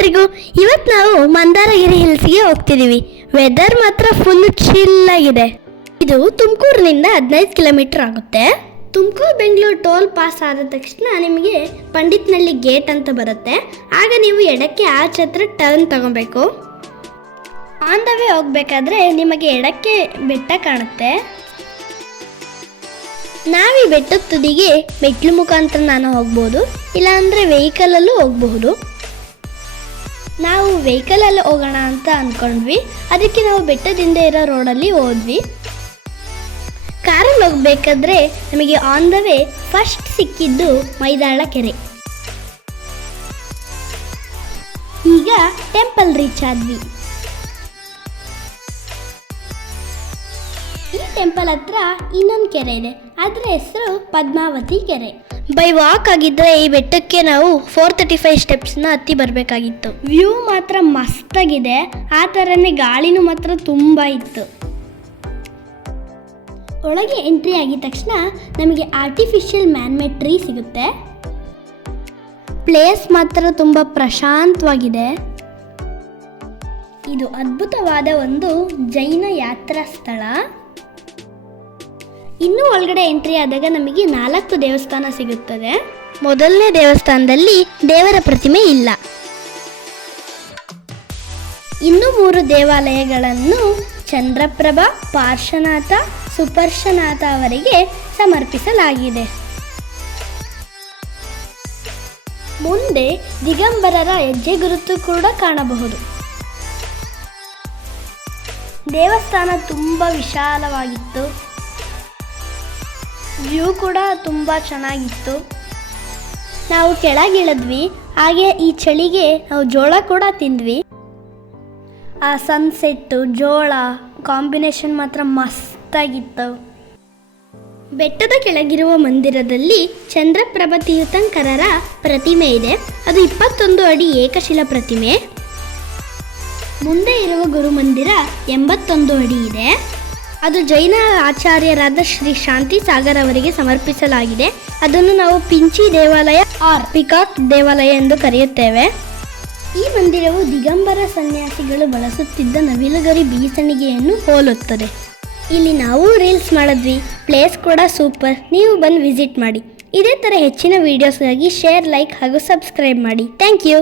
ಎಲ್ರಿಗೂ. ಇವತ್ತು ನಾವು ಮಂದಾರಗಿರಿ ಹಿಲ್ಸ್ಗೆ ಹೋಗ್ತಿದ್ದೀವಿ. ವೆದರ್ ಮಾತ್ರ ಫುಲ್ ಚಿಲ್ ಆಗಿದೆ. ಇದು ತುಮಕೂರಿನಿಂದ 15 ಕಿಲೋಮೀಟರ್ ಆಗುತ್ತೆ. ತುಮಕೂರು ಬೆಂಗಳೂರು ಟೋಲ್ ಪಾಸ್ ಆದ ತಕ್ಷಣ ನಿಮಗೆ ಪಂಡಿತ್ನಳ್ಳಿ ಗೇಟ್ ಅಂತ ಬರುತ್ತೆ. ಆಗ ನೀವು ಎಡಕ್ಕೆ ಆಚೆ ಹತ್ರ ಟರ್ನ್ ತಗೋಬೇಕು. ಆನ್ ದ ವೇ ಹೋಗ್ಬೇಕಾದ್ರೆ ನಿಮಗೆ ಎಡಕ್ಕೆ ಬೆಟ್ಟ ಕಾಣುತ್ತೆ. ನಾವೀ ಬೆಟ್ಟದ ತುದಿಗೆ ಮೆಟ್ಲು ಮುಖಾಂತರ ನಾನು ಹೋಗ್ಬೋದು, ಇಲ್ಲಾಂದರೆ ವೆಹಿಕಲಲ್ಲೂ ಹೋಗಬಹುದು. ನಾವು ವೆಹಿಕಲಲ್ಲಿ ಹೋಗೋಣ ಅಂತ ಅಂದ್ಕೊಂಡ್ವಿ. ಅದಕ್ಕೆ ನಾವು ಬೆಟ್ಟದಿಂದ ಇರೋ ರೋಡಲ್ಲಿ ಹೋದ್ವಿ. ಕಾರಲ್ಲಿ ಹೋಗ್ಬೇಕಾದ್ರೆ ನಮಗೆ ಆನ್ ದ ವೇ ಫಸ್ಟ್ ಸಿಕ್ಕಿದ್ದು ಮೈದಾಳ ಕೆರೆ. ಈಗ ಟೆಂಪಲ್ ರೀಚ್ ಆದ್ವಿ. ಈ ಟೆಂಪಲ್ ಹತ್ರ ಇನ್ನೊಂದು ಕೆರೆ ಇದೆ, ಅದರ ಹೆಸರು ಪದ್ಮಾವತಿ ಕೆರೆ. ಬೈ ವಾಕ್ ಆಗಿದ್ದರೆ ಈ ಬೆಟ್ಟಕ್ಕೆ ನಾವು 435 ಸ್ಟೆಪ್ಸ್ನ ಹತ್ತಿ ಬರಬೇಕಾಗಿತ್ತು. ವ್ಯೂ ಮಾತ್ರ ಮಸ್ತಾಗಿದೆ, ಆ ಥರನೇ ಗಾಳಿನೂ ಮಾತ್ರ ತುಂಬ ಇತ್ತು. ಒಳಗೆ ಎಂಟ್ರಿ ಆಗಿದ ತಕ್ಷಣ ನಮಗೆ ಆರ್ಟಿಫಿಷಿಯಲ್ ಮ್ಯಾನ್ಮೇಡ್ ಟ್ರೀ ಸಿಗುತ್ತೆ. ಪ್ಲೇಸ್ ಮಾತ್ರ ತುಂಬ ಪ್ರಶಾಂತವಾಗಿದೆ. ಇದು ಅದ್ಭುತವಾದ ಒಂದು ಜೈನ ಯಾತ್ರಾ ಸ್ಥಳ. ಇನ್ನೂ ಒಳಗಡೆ ಎಂಟ್ರಿ ಆದಾಗ ನಮಗೆ 4 ದೇವಸ್ಥಾನ ಸಿಗುತ್ತದೆ. ಮೊದಲನೇ ದೇವಸ್ಥಾನದಲ್ಲಿ ದೇವರ ಪ್ರತಿಮೆ ಇಲ್ಲ. ಇನ್ನು 3 ದೇವಾಲಯಗಳನ್ನು ಚಂದ್ರಪ್ರಭಾ, ಪಾರ್ಶ್ವನಾಥ, ಸುಪರ್ಶನಾಥ ಅವರಿಗೆ ಸಮರ್ಪಿಸಲಾಗಿದೆ. ಮುಂದೆ ದಿಗಂಬರರ ಹೆಜ್ಜೆ ಗುರುತು ಕೂಡ ಕಾಣಬಹುದು. ದೇವಸ್ಥಾನ ತುಂಬ ವಿಶಾಲವಾಗಿತ್ತು. ವ್ಯೂ ಕೂಡ ತುಂಬ ಚೆನ್ನಾಗಿತ್ತು. ನಾವು ಕೆಳಗಿಳಿದ್ವಿ. ಹಾಗೆ ಈ ಚಳಿಗೆ ನಾವು ಜೋಳ ಕೂಡ ತಿಂದ್ವಿ. ಆ ಸನ್ಸೆಟ್ಟು ಜೋಳ ಕಾಂಬಿನೇಷನ್ ಮಾತ್ರ ಮಸ್ತಾಗಿತ್ತು. ಬೆಟ್ಟದ ಕೆಳಗಿರುವ ಮಂದಿರದಲ್ಲಿ ಚಂದ್ರಪ್ರಭಾ ತೀರ್ಥಂಕರರ ಪ್ರತಿಮೆ ಇದೆ. ಅದು 21 ಅಡಿ ಏಕಶಿಲಾ ಪ್ರತಿಮೆ. ಮುಂದೆ ಇರುವ ಗುರುಮಂದಿರ 81 ಅಡಿ ಇದೆ. ಅದು ಜೈನ ಆಚಾರ್ಯರಾದ ಶ್ರೀ ಶಾಂತಿ ಸಾಗರ್ ಅವರಿಗೆ ಸಮರ್ಪಿಸಲಾಗಿದೆ. ಅದನ್ನು ನಾವು ಪಿಂಚಿ ದೇವಾಲಯ ಆರ್ ಪಿಕಾಕ್ ದೇವಾಲಯ ಎಂದು ಕರೆಯುತ್ತೇವೆ. ಈ ಮಂದಿರವು ದಿಗಂಬರ ಸನ್ಯಾಸಿಗಳು ಬಳಸುತ್ತಿದ್ದ ನವಿಲುಗರಿ ಬೀಸಣಿಗೆಯನ್ನು ಹೋಲುತ್ತದೆ. ಇಲ್ಲಿ ನಾವು ರೀಲ್ಸ್ ಮಾಡಿದ್ವಿ. ಪ್ಲೇಸ್ ಕೂಡ ಸೂಪರ್. ನೀವು ಬಂದು ವಿಸಿಟ್ ಮಾಡಿ. ಇದೇ ಥರ ಹೆಚ್ಚಿನ ವೀಡಿಯೋಸ್ಗಾಗಿ ಶೇರ್, ಲೈಕ್ ಹಾಗೂ ಸಬ್ಸ್ಕ್ರೈಬ್ ಮಾಡಿ. Thank you.